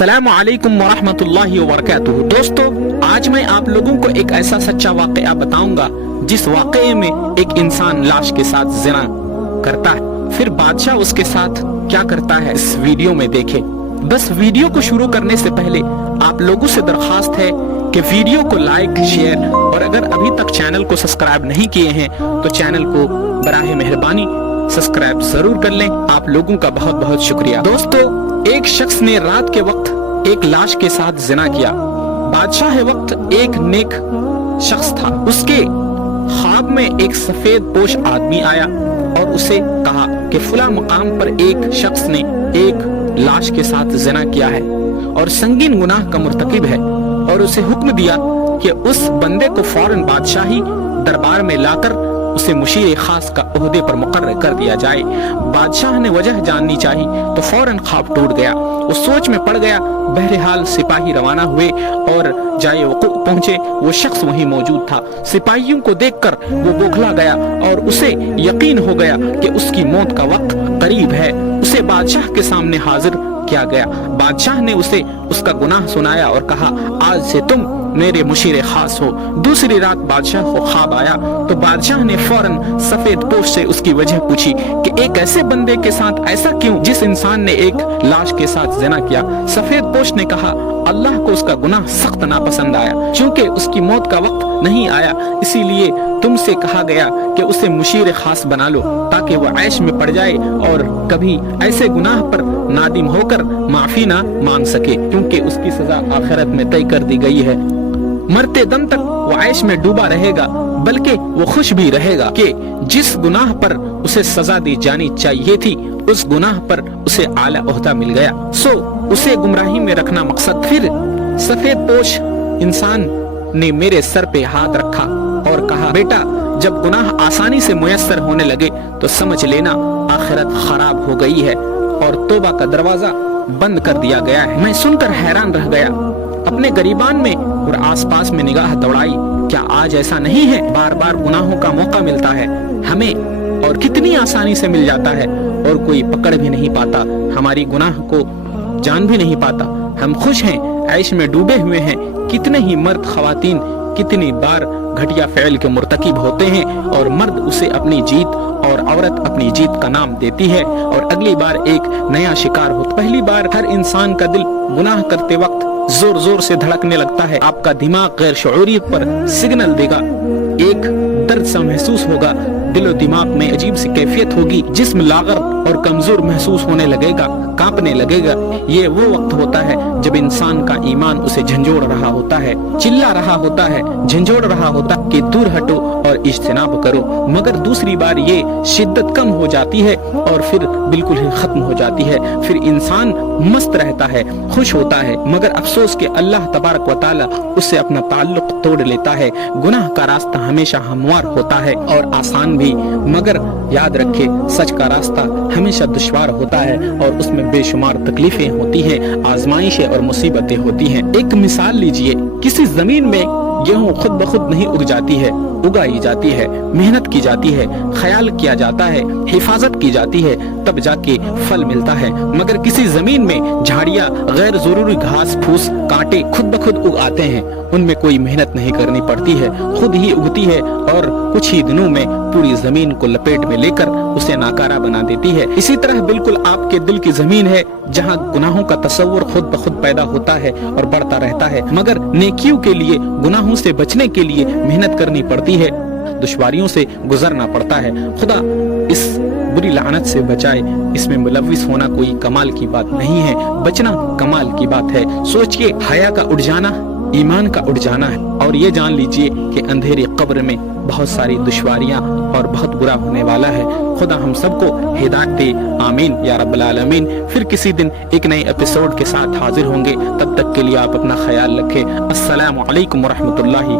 अस्सलाम वालेकुम वरहमतुल्लाहि वबरकातुहू। दोस्तों, आज मैं आप लोगों को एक ऐसा सच्चा वाक़या बताऊंगा जिस वाक़ये में एक इंसान लाश के साथ ज़िना करता है, फिर बादशाह उसके साथ क्या करता है इस वीडियो में देखें। बस वीडियो को शुरू करने से पहले आप लोगों से दरख्वास्त है कि वीडियो को लाइक, शेयर और अगर अभी तक चैनल को सब्सक्राइब नहीं किए हैं तो चैनल को बराह मेहरबानी सब्सक्राइब जरूर कर लें। आप लोगों का बहुत बहुत शुक्रिया। दोस्तों, एक शख्स ने रात के वक्त एक लाश के साथ ज़िना किया। बादशाह वक्त एक नेक शख्स था। उसके ख्वाब में एक सफेद पोश आदमी आया और उसे कहा कि फला मकाम पर एक शख्स ने एक लाश के साथ ज़िना किया है और संगीन गुनाह का मुर्तकिब है, और उसे हुक्म दिया कि उस बंदे को फौरन बादशाही दरबार में लाकर उसे मुशीर खास का ओहदे पर मुकर्रर कर दिया जाए। बादशाह ने वजह जाननी चाहिए तो फौरन ख्वाब टूट गया। वो सोच में पड़ गया। बहरहाल सिपाही रवाना हुए और जाए वक़ूअ पहुंचे। वो शख्स वहीं मौजूद था। सिपाहियों को देखकर वो बौखला गया और उसे यकीन हो गया कि उसकी मौत का वक्त करीब है। उसे बादशाह के सामने हाजिर किया गया। बादशाह ने उसे उसका गुनाह सुनाया और कहा, आज से तुम मेरे मुशीर खास हो। दूसरी रात बादशाह को ख्वाब आया तो बादशाह ने फौरन सफेद पोश से उसकी वजह पूछी कि एक ऐसे बंदे के साथ ऐसा क्यों जिस इंसान ने एक लाश के साथ ज़िना किया। सफेद पोश ने कहा, अल्लाह को उसका गुनाह सख्त नापसंद आया। चूंकि उसकी मौत का वक्त नहीं आया, इसीलिए तुमसे कहा गया कि उसे मुशीर खास बना लो ताकि वह ऐश में पड़ जाए और कभी ऐसे गुनाह पर नादिम होकर माफी ना मांग सके, क्योंकि उसकी सजा आखिरत में तय कर दी गई है। मरते दम तक वो ऐश में डूबा रहेगा, बल्कि वो खुश भी रहेगा कि जिस गुनाह पर उसे सजा दी जानी चाहिए थी उस गुनाह पर उसे आला ओहदा मिल गया। सो उसे गुमराही में रखना मकसद। फिर सफेद पोश इंसान ने मेरे सर पे हाथ रखा और कहा, बेटा, जब गुनाह आसानी से मुयस्सर होने लगे तो समझ लेना आखिरत खराब हो गई है और तौबा का दरवाजा बंद कर दिया गया है। मैं सुनकर हैरान रह गया। अपने गरीबान में और आसपास में निगाह दौड़ाई। क्या आज ऐसा नहीं है? बार बार गुनाहों का मौका मिलता है हमें और कितनी आसानी से मिल जाता है और कोई पकड़ भी नहीं पाता, हमारी गुनाह को जान भी नहीं पाता। हम खुश हैं, ऐश में डूबे हुए हैं। कितने ही मर्द खवातीन कितनी बार घटिया फ़ैल के मुर्तकिब होते हैं और मर्द उसे अपनी जीत और औरत अपनी जीत का नाम देती है और अगली बार एक नया शिकार होता। पहली बार हर इंसान का दिल गुनाह करते वक्त जोर जोर से धड़कने लगता है। आपका दिमाग गैर शऊरी पर सिग्नल देगा। एक दर्द सा महसूस होगा, दिलो दिमाग में अजीब सी कैफियत होगी, जिस्म लागर और कमजोर महसूस होने लगेगा, कांपने लगेगा। ये वो वक्त होता है जब इंसान का ईमान उसे झंझोड़ रहा होता है, चिल्ला रहा होता है, झंझोड़ रहा होता है कि दूर हटो और इज्तिनाब करो। मगर दूसरी बार ये शिद्दत कम हो जाती है और फिर बिल्कुल ही खत्म हो जाती है। फिर इंसान मस्त रहता है, खुश होता है, मगर अफसोस कि अल्लाह तबारक व तआला उससे अपना ताल्लुक तोड़ लेता है। गुनाह का रास्ता हमेशा हमवार होता है और आसान भी, मगर याद रखे सच का रास्ता हमेशा दुश्वार होता है और उसमें बेशुमार तकलीफें होती हैं, आजमाइशें और मुसीबतें होती हैं। एक मिसाल लीजिए, किसी जमीन में गेहूं खुद ब खुद नहीं उग जाती है, उगाई जाती है, मेहनत की जाती है, ख्याल किया जाता है, हिफाजत की जाती है, तब जाके फल मिलता है। मगर किसी जमीन में झाड़ियां, गैर जरूरी घास फूस, कांटे खुद ब खुद उग आते हैं, उनमें कोई मेहनत नहीं करनी पड़ती है, खुद ही उगती है और कुछ ही दिनों में पूरी जमीन को लपेट में लेकर उसे नाकारा बना देती है। इसी तरह बिल्कुल आपके दिल की जमीन है जहाँ गुनाहों का तस्वुर खुद ब खुद पैदा होता है और बढ़ता रहता है, मगर नेकियों के लिए, गुनाहों से बचने के लिए मेहनत करनी पड़ती है, दुश्वारियों से गुजरना पड़ता है। खुदा इस बुरी लानत से बचाए। इसमें मुलव्विस होना कोई कमाल की बात नहीं है, बचना कमाल की बात है। सोचिए, हया का उड़ जाना ईमान का उड़ जाना है। और ये जान लीजिए कि अंधेरी कब्र में बहुत सारी दुश्वारियां और बहुत बुरा होने वाला है। खुदा हम सबको हिदायत दे, आमीन या रब्बल आलमीन। फिर किसी दिन एक नए एपिसोड के साथ हाजिर होंगे। तब तक के लिए आप अपना ख्याल रखें। अस्सलामु अलैकुम व रहमतुल्लाहि।